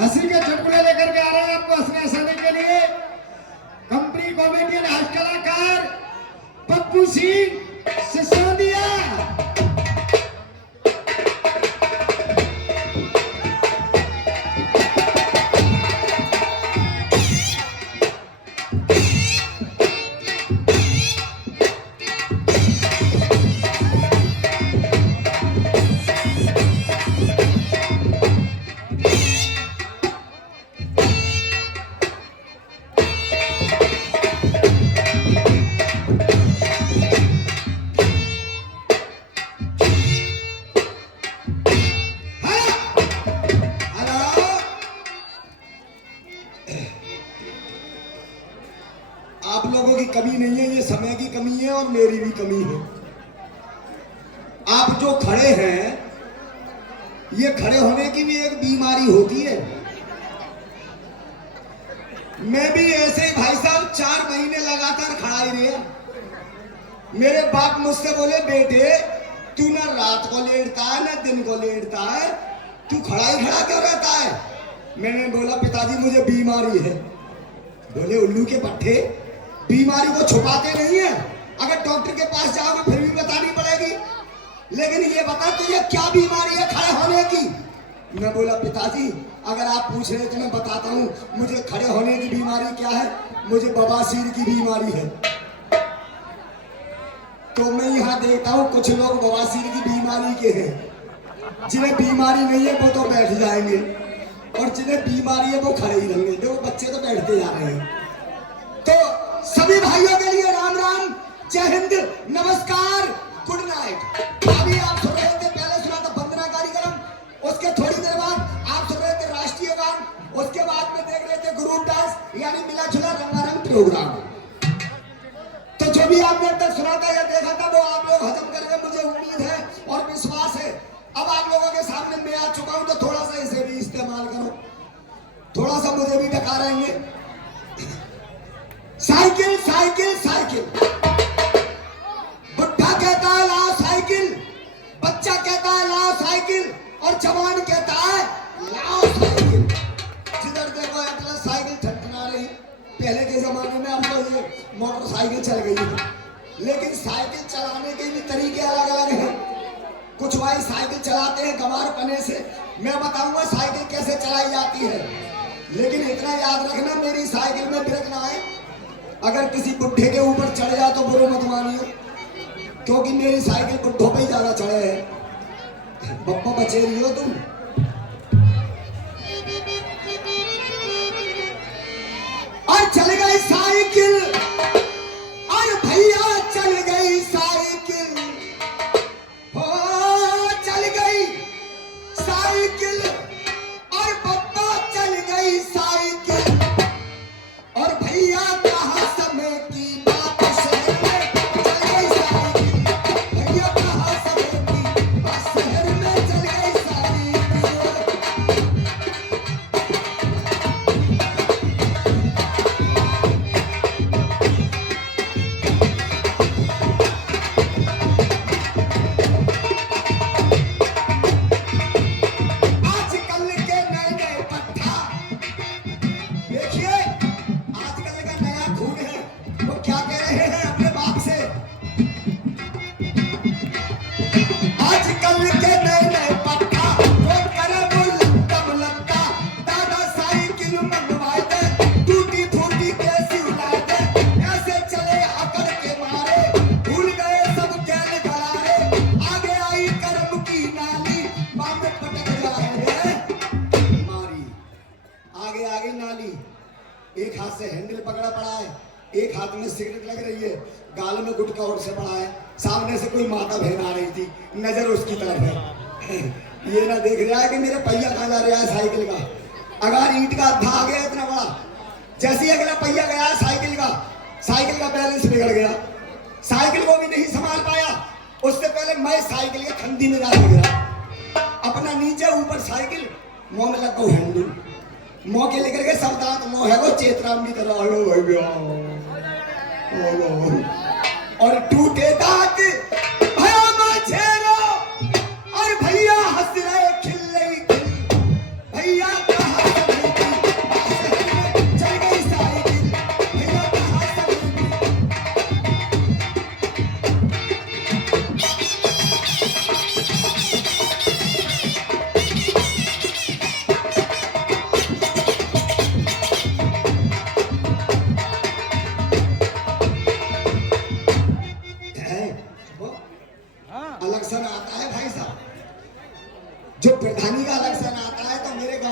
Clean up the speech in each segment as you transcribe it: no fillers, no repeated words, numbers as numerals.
हंसी के चुटकुले लेकर के आ रहे हैं आपको हंसने के लिए कंपनी कॉमेडियन हास्य कलाकार पप्पू सिंह सिसोदिया। आप लोगों की कमी नहीं है, ये समय की कमी है और मेरी भी कमी है। आप जो खड़े हैं, ये खड़े होने की भी एक बीमारी होती है। मैं भी ऐसे ही भाई साहब 4 महीने लगातार खड़ा ही रहा। मेरे बाप मुझसे बोले, बेटे तू ना रात को लेटता है ना दिन को लेटता है, तू खड़ा ही खड़ा क्यों रहता है? मैंने बोला, पिताजी मुझे बीमारी है। बोले, उल्लू के पट्टे, बीमारी को छुपाते नहीं है, अगर डॉक्टर के पास जाओगे फिर भी बतानी पड़ेगी, लेकिन ये बता तुझे क्या बीमारी है खड़े होने की? मैं बोला, पिताजी अगर आप पूछ रहे तो मैं बताता हूँ, मुझे खड़े होने की बीमारी क्या है, मुझे बवासीर की बीमारी है। तो मैं यहाँ देखता हूँ कुछ लोग बवासीर की बीमारी के हैं, जिन्हें बीमारी नहीं है वो तो बैठ जाएंगे, और जिन्हें बीमारी है वो खड़े ही रहेंगे। देखो बच्चे तो बैठते जा रहे हैं। तो सभी भाइयों के लिए राम राम, जय हिंद, नमस्कार, गुड नाइट। अभी आप सुन रहे थे, पहले सुना था वंदना कार्यक्रम, उसके थोड़ी देर बाद आप सुन रहे थे राष्ट्रीय गान, उसके बाद में देख रहे थे ग्रुप डांस, यानी मिला जुला रंगारंग प्रोग्राम। तो जो भी आपने अब तक सुना था या देखा था वो आप लोग हजम कर गए, मुझे उम्मीद है और विश्वास है। अब आप लोगों के सामने मैं आ चुका हूं, तो थोड़ा सा इसे भी इस्तेमाल करो, थोड़ा सा मुझे भी डका रहेंगे। साइकिल साइकिल साइकिल, बुढ़ा कहता है लाओ साइकिल, बच्चा कहता है लाओ साइकिल, और जवान कहता है लाओ साइकिल। जिधर देखो एटलस साइकिल ठटना रही। पहले के जमाने में अब तो ये मोटरसाइकिल चल गई है, लेकिन साइकिल चलाने के भी तरीके अलग अलग हैं। कुछ भाई साइकिल चलाते हैं गंवार पने से, मैं बताऊंगा साइकिल कैसे चलाई जाती है। लेकिन इतना याद रखना, मेरी साइकिल में ब्रेक ना आए, अगर किसी बुढ़े के ऊपर चढ़ जाए तो बुरा मत मानिए, क्योंकि मेरी साइकिल बुढ़ों पे ही ज्यादा चढ़े है। बप्पा बचे रही हो तुम। और चल गई साइकिल, और भैया चल गई साइकिल, हो चल गई साइकिल, और बप्पा चल गई साइकिल, और भैया कहा समय की बात शहर में चल गई साइकिल, भैया कहा समय की बात शहर में चल गई साइकिल। आजकल के नए नए पट्टा देखिए, आजकल का नया खून है, वो क्या कह रहे हैं अपने बाप से। आजकल के नए नए पट्टा वो करे वो लगता, दादा साइकिल मंगवाए थे, टूटी फूटी कैसी उड़ाए थे, ऐसे चले अकड़ के मारे, भूल गए सब गैल गलारे, आगे आई कर्म की नाली, माँ में पटक जाए मारी। आगे आगे नाली, एक हाथ से हैंडल पकड़ा पड़ा है, एक हाथ में सिगरेट लग रही है, गाल में गुटखा और से पड़ा है, सामने से कोई माता बहन आ रही थी, नजर उसकी तरफ है। ये ना देख रहा है कि मेरे पहिया कहाँ जा रहा है साइकिल का। अगर ईंट का अद्धा आ गया इतना बड़ा, जैसे ही अगला पहिया गया है साइकिल का बैलेंस बिगड़ गया, साइकिल को भी नहीं संभाल पाया। उससे पहले मैं साइकिल के खंडी में जा गया, अपना नीचे ऊपर साइकिल, मुंह में लगा हैंडल, मौके लेकर के सब दांत मुंह है वो चेतराम की तरह, और टूटे दांत भया मछेरो, और भैया हंस रहे खिल रही खिल, भैया कहा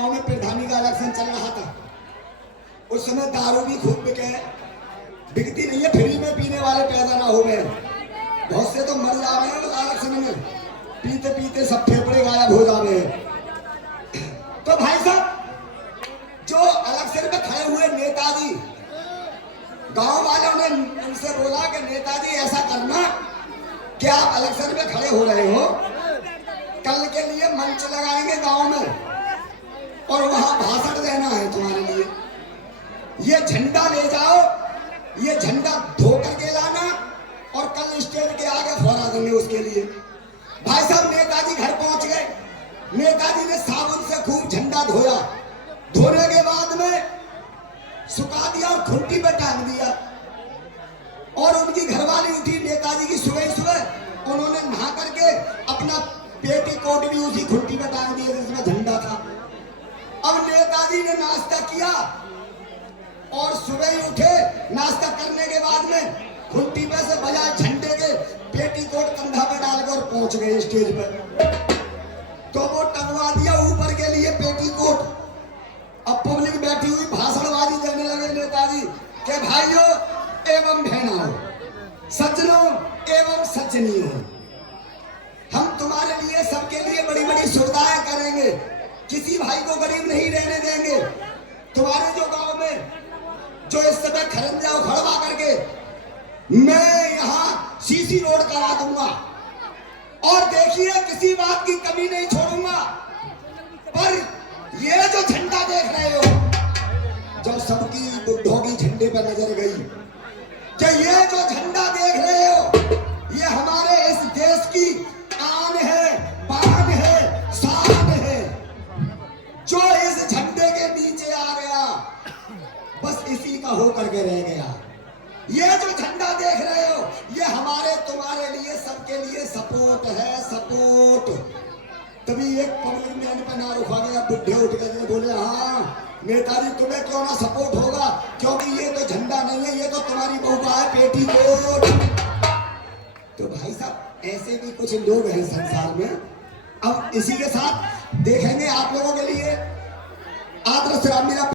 गांव में प्रधानी का इलेक्शन चल रहा था। उस समय दारू भी खूब बिकती नहीं है, फ्री में पीने वाले पैदा ना हो गए, बहुत से तो मर जा रहे हैं इलेक्शन में, पीते पीते सब फेफड़े गायब हो जा रहे हैं। तो भाई साहब, जो इलेक्शन में खड़े हुए नेताजी, गांव वालों ने उनसे बोला कि नेताजी ऐसा करना कि आप इलेक्शन में खड़े हो रहे हो, कल के लिए मंच लगाएंगे गांव में और वहां भाषण देना है तुम्हारे लिए, ये झंडा ले जाओ, ये झंडा धो करके लाना और कल स्टेज के आगे फहरा देंगे उसके लिए। भाई साहब, नेताजी घर पहुंच गए, नेताजी ने साबुन से खूब झंडा धोया, धोने के बाद में सुखा दिया और खुंटी पे टांग दिया। और उनकी घरवाली उठी नेताजी की सुबह सुबह, उन्होंने नहा करके अपना पेटीकोट भी उसी खुंटी पे टांग दिया जिसमें झंडा था। अब नेताजी ने नाश्ता किया और सुबह ही उठे, नाश्ता करने के बाद में खुंटी पे से बजाय झंडे के पेटीकोट कंधा पे डालकर और पहुंच गए स्टेज पर। तो वो टंगवा दिया ऊपर के लिए पेटीकोट। अब पब्लिक बैठी हुई भाषणबाजी देने लगे नेताजी के भाइयों एवं बहनों, सज्जनों एवं सज्जनियों, हम तुम्हारे लिए सबके लिए बड़ी बड़ी सुविधाएं करेंगे, किसी भाई को गरीब नहीं रहने देंगे। तुम्हारे जो गांव में जो इस समय खरंजा उखड़वा करके मैं यहाँ सीसी रोड करा दूंगा और देखिए किसी बात की कमी नहीं छोड़ूंगा। पर ये जो झंडा देख रहे हो, जब सबकी बुढ़ों की झंडे पर नजर गई कि ये जो झंडा देख रहे हो, ये हमारे इस देश की आन है, बान है, शान है। जो इस झंडे के नीचे आ गया बस इसी का होकर के रह गया। ये जो झंडा देख रहे हो, ये हमारे तुम्हारे लिए सबके लिए सपोर्ट है, सपोर्ट। तभी एक पब्लिक मैन पे ना रुका गया, बुढ़े उठ गए, बोले हाँ नेताजी तुम्हें क्यों ना सपोर्ट होगा, क्योंकि ये तो झंडा नहीं है, ये तो तुम्हारी बहू का है पेटीकोट। तो भाई साहब, ऐसे भी कुछ लोग हैं संसार में। अब इसी के साथ देखेंगे आप लोगों के लिए आदर्श राम लीला